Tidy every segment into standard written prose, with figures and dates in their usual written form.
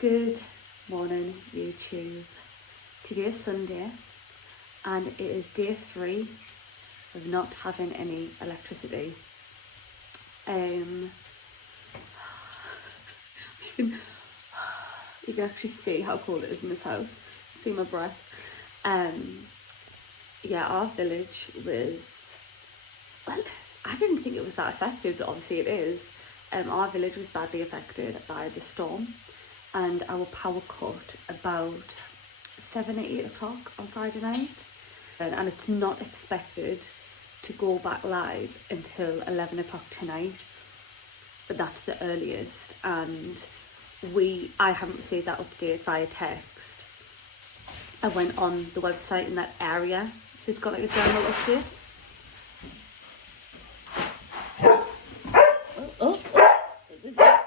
Good morning, YouTube. Today is Sunday and it is day 3 of not having any electricity. You can actually see how cold it is in this house. See my breath. Yeah, our village was, well, I didn't think it was that affected, but obviously it is. Our village was badly affected by the storm, and our power cut about 7 or 8 o'clock on Friday night, and it's not expected to go back live until 11 o'clock tonight, but that's the earliest. And I haven't received that update via text. I went on the website in that area, it's got like a general update.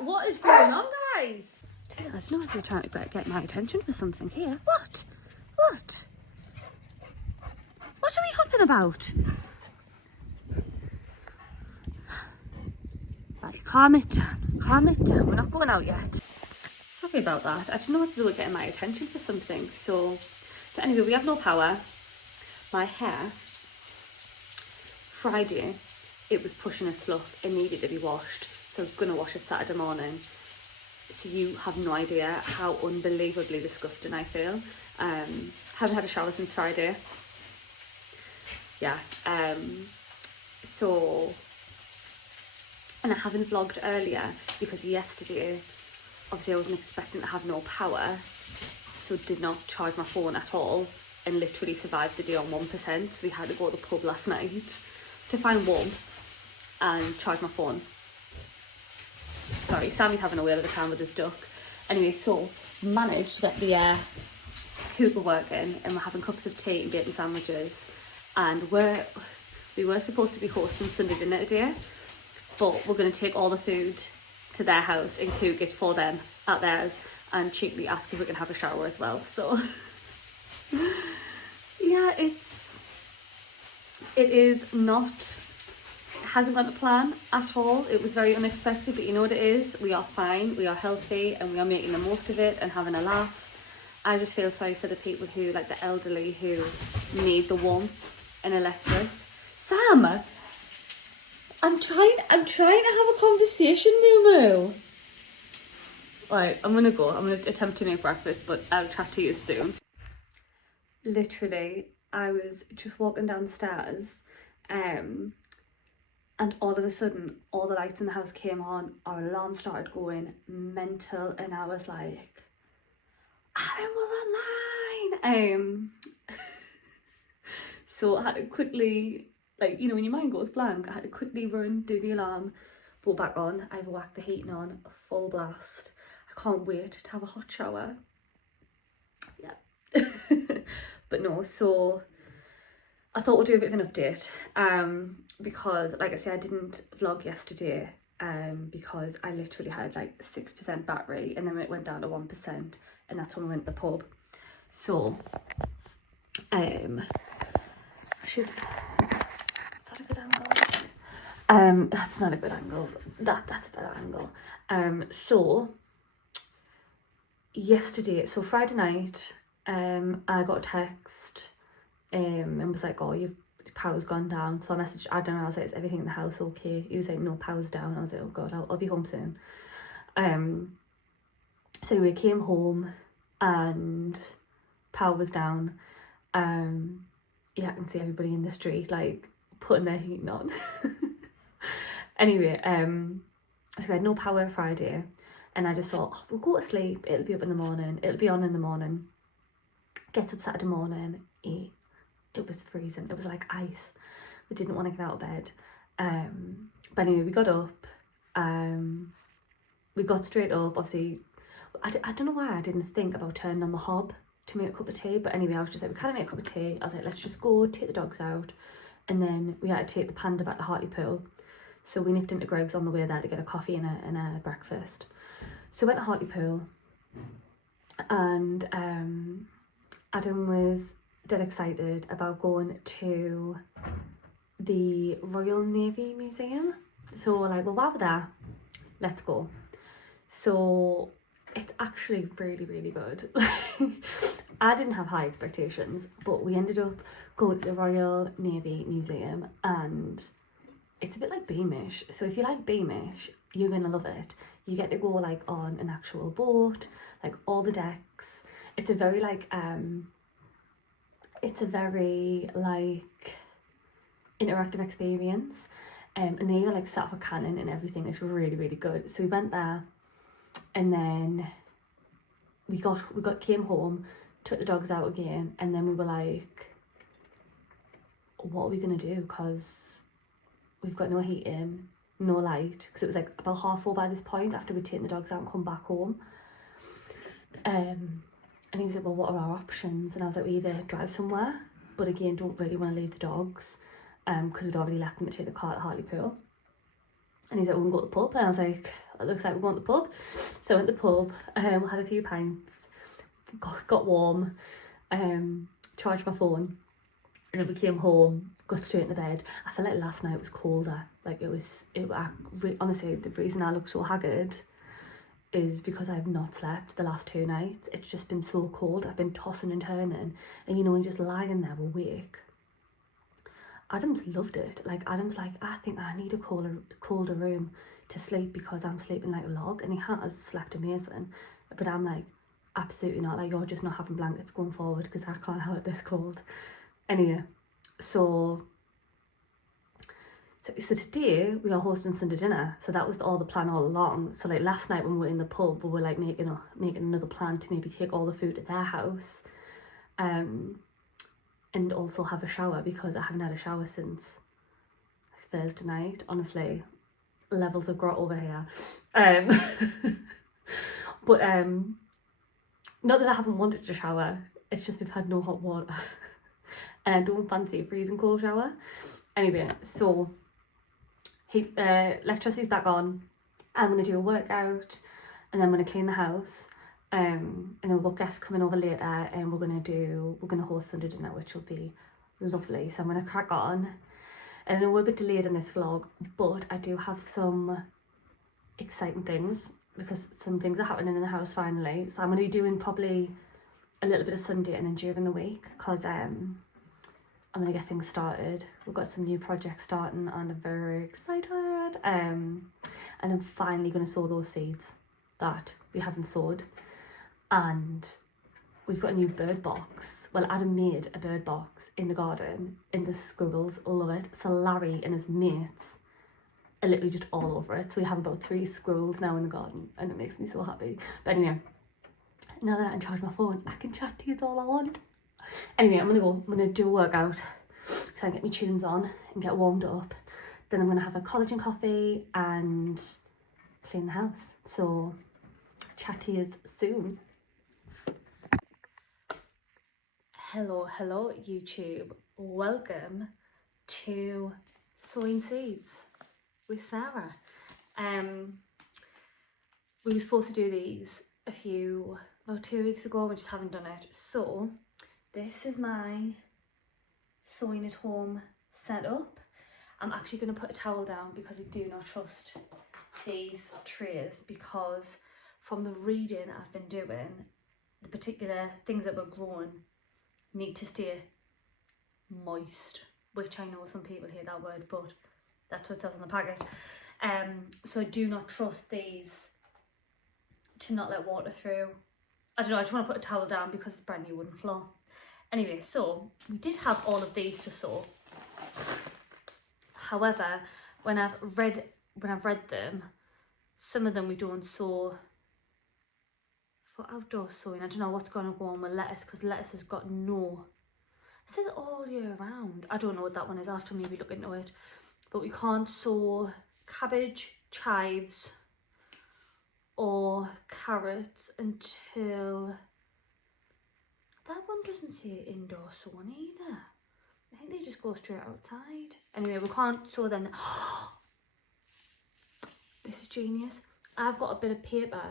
What is going on, guys? I don't know if you're trying to get my attention for something here. What? What are we hopping about? Right, calm it down. Calm it down. We're not going out yet. Sorry about that. I don't know if they were getting my attention for something. So anyway, we have no power. My hair, Friday, it was pushing its luck. It needed to be washed. So I was going to wash it Saturday morning. So you have no idea how unbelievably disgusting I feel. Haven't had a shower since Friday. Yeah. And I haven't vlogged earlier because yesterday, obviously I wasn't expecting to have no power. So did not charge my phone at all and literally survived the day on 1%. So we had to go to the pub last night to find warmth and charge my phone. Sorry, Sammy's having a whale of a time with his duck. Anyway, so managed to get the cooker working, and we're having cups of tea and bacon sandwiches. And we were supposed to be hosting Sunday dinner today, but we're going to take all the food to their house and cook it for them at theirs, and cheaply ask if we can have a shower as well. So yeah, it is not. Hasn't gone to plan at all. It was very unexpected, but you know what it is? We are fine, we are healthy, and we are making the most of it and having a laugh. I just feel sorry for the people who, like the elderly, who need the warmth and electric. Sam, I'm trying to have a conversation, Moo. Right, I'm gonna go. I'm gonna attempt to make breakfast, but I'll chat to you soon. Literally, I was just walking downstairs, and all of a sudden, all the lights in the house came on, our alarm started going mental, and I was like, I'm online! So I had to quickly, like, you know, when your mind goes blank, I had to quickly run, do the alarm, put back on. I've whacked the heating on, full blast. I can't wait to have a hot shower. Yeah. But no, so I thought we'll do a bit of an update, because like I said, I didn't vlog yesterday because I literally had like 6% battery, and then it went down to 1%, and that's when we went to the pub. So I should, is that a good angle? That's not a good angle. That's a better angle. So yesterday, so Friday night, I got a text and was like, oh, your power's gone down. So I messaged Adam, I was like, is everything in the house okay? He was like, no, power's down. I was like, oh god, I'll be home soon. So we came home and power was down. Yeah, I can see everybody in the street like putting their heating on. Anyway, so we had no power Friday, and I just thought, oh, we'll go to sleep, it'll be up in the morning, it'll be on in the morning. Get up Saturday morning, it was freezing, it was like ice. We didn't want to get out of bed. But anyway, we got up, we got straight up. Obviously, I don't know why I didn't think about turning on the hob to make a cup of tea, but anyway, I was just like, we can't make a cup of tea. I was like, let's just go take the dogs out, and then we had to take the panda back to Hartlepool. So we nipped into Greg's on the way there to get a coffee and a breakfast. So we went to Hartlepool, and Adam was dead excited about going to the Royal Navy Museum. So we're like, well, while we're there, let's go. So it's actually really, really good. I didn't have high expectations, but we ended up going to the Royal Navy Museum, and it's a bit like Beamish. So if you like Beamish, you're gonna love it. You get to go like on an actual boat, like all the decks. It's a very like interactive experience. And they were like set up a cannon and everything. It's really, really good. So we went there, and then we came home, took the dogs out again, and then we were like, what are we gonna do? Because we've got no heating, no light, because it was like about 4:30 by this point after we'd taken the dogs out and come back home. And he was like, well, what are our options? And I was like, we either drive somewhere, but again, don't really want to leave the dogs, because we'd already left them to take the car at Hartlepool. And he's like, we can go to the pub. And I was like, it looks like we're going to the pub. So I went to the pub, had a few pints, got warm, charged my phone, and then we came home, got straight into bed. I felt like last night was colder. Like honestly, the reason I look so haggard is because I've not slept the last 2 nights. It's just been so cold. I've been tossing and turning, and you know, when you're just lying there awake. Adam's loved it. Like, Adam's like, I think I need a colder room to sleep because I'm sleeping like a log, and he has slept amazing. But I'm like, absolutely not. Like, you're just not having blankets going forward because I can't have it this cold. Anyway, so today we are hosting Sunday dinner. So that was all the plan all along. So like last night when we were in the pub, we were like making another plan to maybe take all the food to their house, and also have a shower, because I haven't had a shower since Thursday night. Honestly, levels of grot over here. But not that I haven't wanted to shower, it's just we've had no hot water. And I don't fancy a freezing cold shower. Anyway, so electricity's back on. I'm gonna do a workout, and then I'm gonna clean the house. And then we've got guests coming over later, and we're gonna host Sunday dinner, which will be lovely. So I'm gonna crack on. And I know we're a bit delayed in this vlog, but I do have some exciting things, because some things are happening in the house finally. So I'm gonna be doing probably a little bit of Sunday and then during the week, because I'm gonna get things started. We've got some new projects starting, and I'm very excited. And I'm finally gonna sow those seeds that we haven't sowed. And we've got a new bird box. Well, Adam made a bird box in the garden, and the squirrels love it. So Larry and his mates are literally just all over it. So we have about 3 squirrels now in the garden, and it makes me so happy. But anyway, now that I can charge my phone, I can chat to you all I want. Anyway, I'm gonna do a workout so I can get my tunes on and get warmed up. Then I'm gonna have a collagen coffee and clean the house. So chat to you soon. Hello YouTube, welcome to Sowing Seeds with Sarah. We were supposed to do these about 2 weeks ago, we just haven't done it. So this is my sewing at home setup. I'm actually going to put a towel down because I do not trust these trays, because from the reading I've been doing, the particular things that we're growing need to stay moist, which I know some people hate that word, but that's what it says on the packet. So I do not trust these to not let water through. I don't know, I just want to put a towel down because it's brand new wooden floor. Anyway, so we did have all of these to sew. However, when I've read them, some of them we don't sew for outdoor sewing. I don't know what's going to go on with lettuce, because lettuce has got no, it says all year round. I don't know what that one is. I'll have to maybe look into it. But we can't sew cabbage, chives or carrots until, that one doesn't say indoor sewing either. I think they just go straight outside. Anyway, we can't sew them. This is genius. I've got a bit of paper,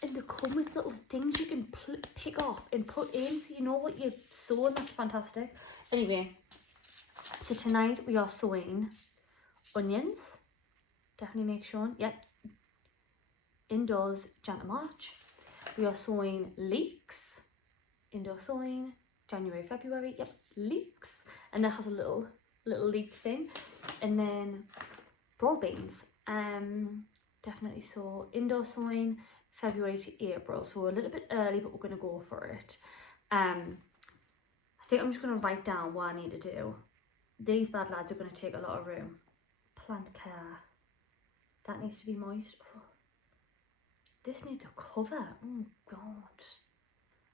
and they come with little things you can pick off and put in, so you know what you're sewing. That's fantastic. Anyway, so tonight we are sewing onions. Definitely make sure. Yep. indoors Jan to March. We are sowing leeks, indoor sowing, January, February, yep, leeks. And that has a little leek thing. And then broad beans, definitely sow indoor sowing February to April. So a little bit early, but we're gonna go for it. I think I'm just gonna write down what I need to do. These bad lads are gonna take a lot of room. Plant care, that needs to be moist. Oh. This needs a cover, oh God.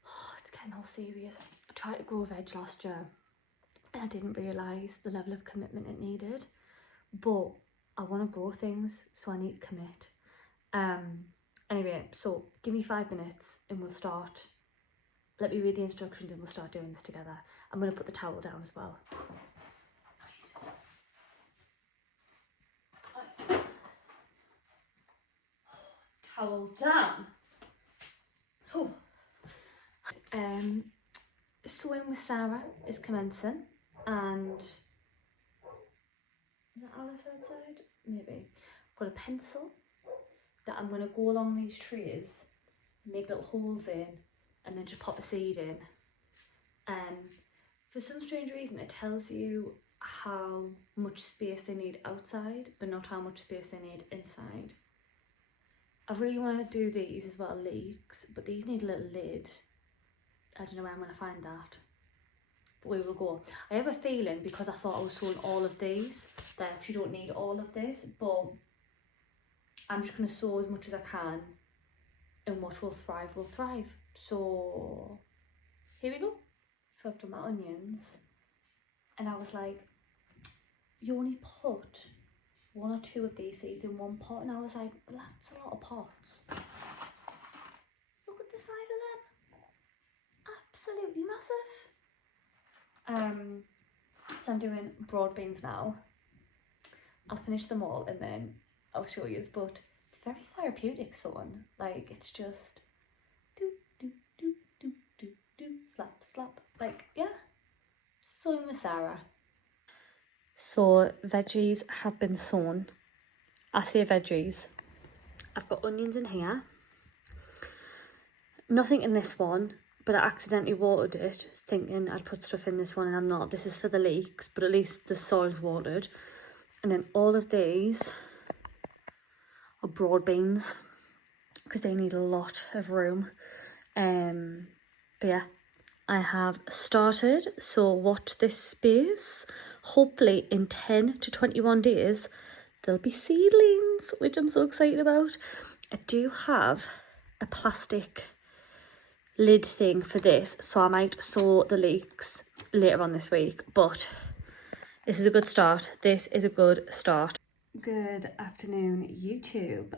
Oh, it's getting all serious. I tried to grow veg last year and I didn't realise the level of commitment it needed, but I want to grow things, so I need to commit. Anyway, so give me 5 minutes and we'll start. Let me read the instructions and we'll start doing this together. I'm going to put the towel down as well. Right. Towel down. Oh. Sewing with Sarah is commencing, and is that Alice outside? Maybe. Got a pencil that I'm going to go along these trees, make little holes in, and then just pop a seed in. For some strange reason, it tells you how much space they need outside, but not how much space they need inside. I really want to do these as well, leeks, but these need a little lid. I don't know where I'm going to find that, but we will go. I have a feeling, because I thought I was sewing all of these, that I actually don't need all of this, but I'm just going to sew as much as I can, and what will thrive. So here we go. So I've done my onions, and I was like, you only put 1 or 2 of these seeds in one pot, and I was like, well, that's a lot of pots. Look at the size of them. Absolutely massive. So I'm doing broad beans now. I'll finish them all and then I'll show you, but it's very therapeutic sewing. Like, it's just do do do do do do, slap slap, like, yeah, sewing with Sarah. So veggies have been sewn. I say veggies, I've got onions in here, nothing in this one, but I accidentally watered it thinking I'd put stuff in this one, and I'm not. This is for the leeks, but at least the soil's watered. And then all of these are broad beans because they need a lot of room. But yeah, I have started, so watch this space. Hopefully in 10 to 21 days there'll be seedlings, which I'm so excited about. I do have a plastic lid thing for this, so I might sew the leeks later on this week, but this is a good start. This is a good start. Good afternoon, YouTube.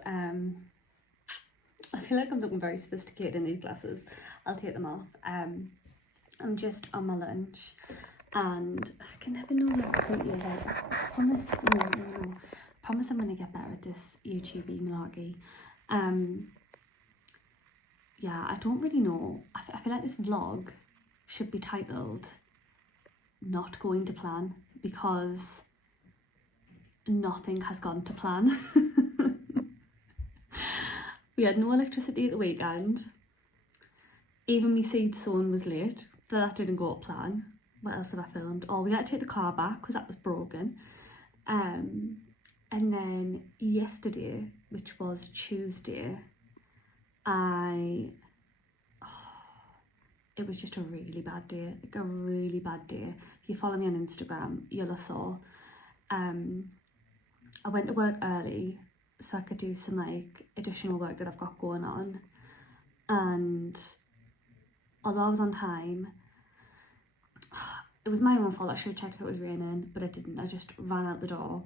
I feel like I'm looking very sophisticated in these glasses. I'll take them off. I'm just on my lunch, and I can never know what the point is. I promise, no. I promise I'm going to get better at this YouTube malarkey. Yeah, I don't really know. I feel like this vlog should be titled Not Going to Plan, because nothing has gone to plan. We had no electricity at the weekend. Even my seed sewing was late, so that didn't go to plan. What else have I filmed? Oh, we had to take the car back because that was broken. And then yesterday, which was Tuesday, it was just a really bad day, like a really bad day. If you follow me on Instagram, you'll have saw. I went to work early so I could do some like additional work that I've got going on, and although I was on time, it was my own fault. I should have checked if it was raining, but I didn't. I just ran out the door,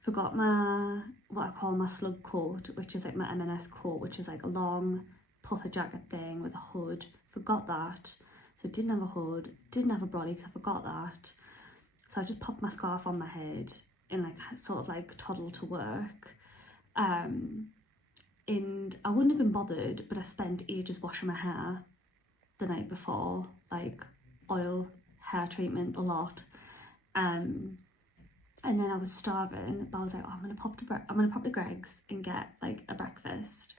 forgot my, what I call my slug coat, which is like my M&S coat, which is like a long puffer jacket thing with a hood. Forgot that, so didn't have a hood, didn't have a brolly because I forgot that. So I just popped my scarf on my head and like sort of like toddled to work. And I wouldn't have been bothered, but I spent ages washing my hair the night before, like oil, hair treatment, a lot. And then I was starving, but I was like, oh, I'm gonna pop to Greg's and get like a breakfast.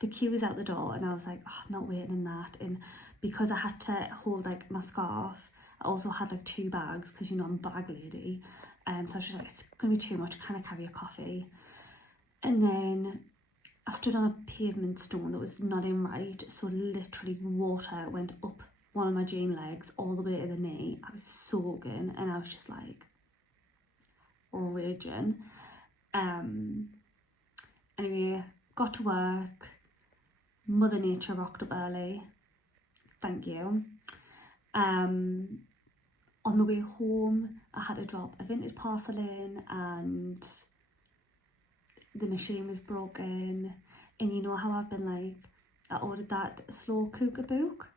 the queue was out the door, and I was like, oh, I'm not waiting in that. And because I had to hold like my scarf, I also had like 2 bags, because you know I'm a bag lady. So I was just like, it's gonna be too much, can I carry a coffee? And then I stood on a pavement stone that was not in right, so literally water went up one of my jean legs all the way to the knee. I was soaking, and I was just like raging. Anyway, got to work. Mother Nature rocked up early. Thank you. On the way home, I had to drop a vintage parcel in, and the machine was broken. And you know how I've been like, I ordered that slow cooker book.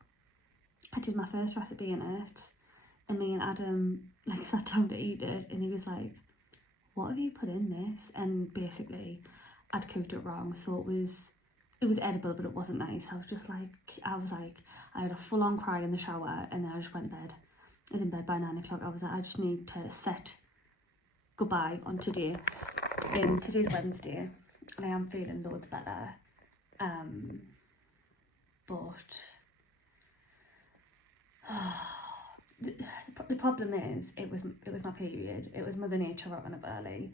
I did my first recipe in it, and me and Adam like sat down to eat it, and he was like, what have you put in this? And basically I'd cooked it wrong, so it was edible, but it wasn't nice. I was like, I had a full-on cry in the shower, and then I just went to bed. I was in bed by 9 o'clock. I was like, I just need to set goodbye on today. And today's Wednesday, and I am feeling loads better. But the problem is, it was my period. It was Mother Nature rocking up early.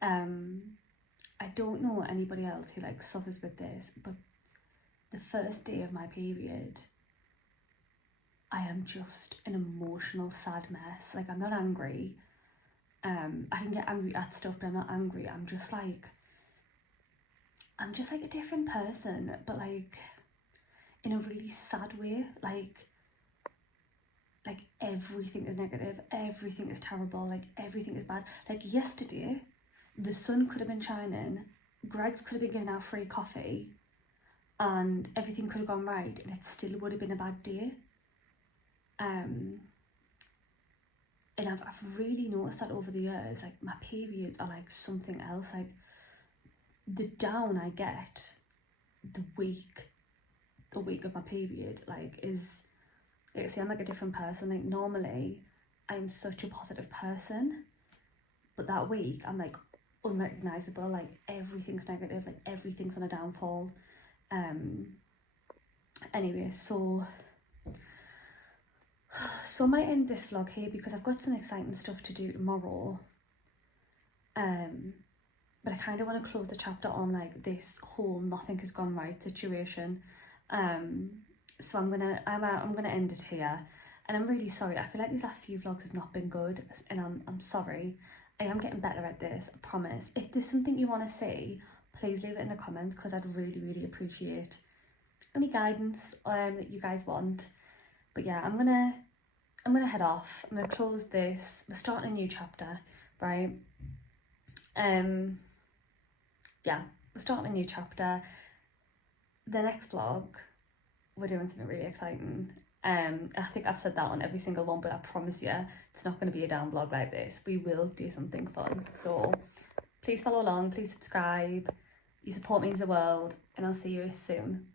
I don't know anybody else who like suffers with this, but the first day of my period, I am just an emotional sad mess. Like, I'm not angry. I can get angry at stuff, but I'm not angry. I'm just like a different person, but like in a really sad way. Like everything is negative, everything is terrible, like everything is bad. Like yesterday, the sun could have been shining, Greg's could have been giving out free coffee, and everything could have gone right, and it still would have been a bad day. And I've really noticed that over the years. Like, my periods are like something else. Like, the down I get the week of my period, like, is, like, see, I'm like a different person. Like, normally I'm such a positive person, but that week I'm like unrecognizable. Like, everything's negative, like everything's on a downfall. Anyway, so I might end this vlog here, because I've got some exciting stuff to do tomorrow. But I kind of want to close the chapter on like this whole nothing has gone right situation. So I'm gonna end it here, and I'm really sorry. I feel like these last few vlogs have not been good, and I'm sorry. I am getting better at this, I promise. If there's something you want to see, please leave it in the comments, because I'd really appreciate any guidance that you guys want. But yeah, I'm gonna head off. I'm gonna close this. We're starting a new chapter, right? Yeah, we're starting a new chapter. The next vlog, we're doing something really exciting. I think I've said that on every single one, but I promise you, it's not going to be a down vlog like this. We will do something fun. So please follow along, please subscribe. Your support means the world, and I'll see you soon.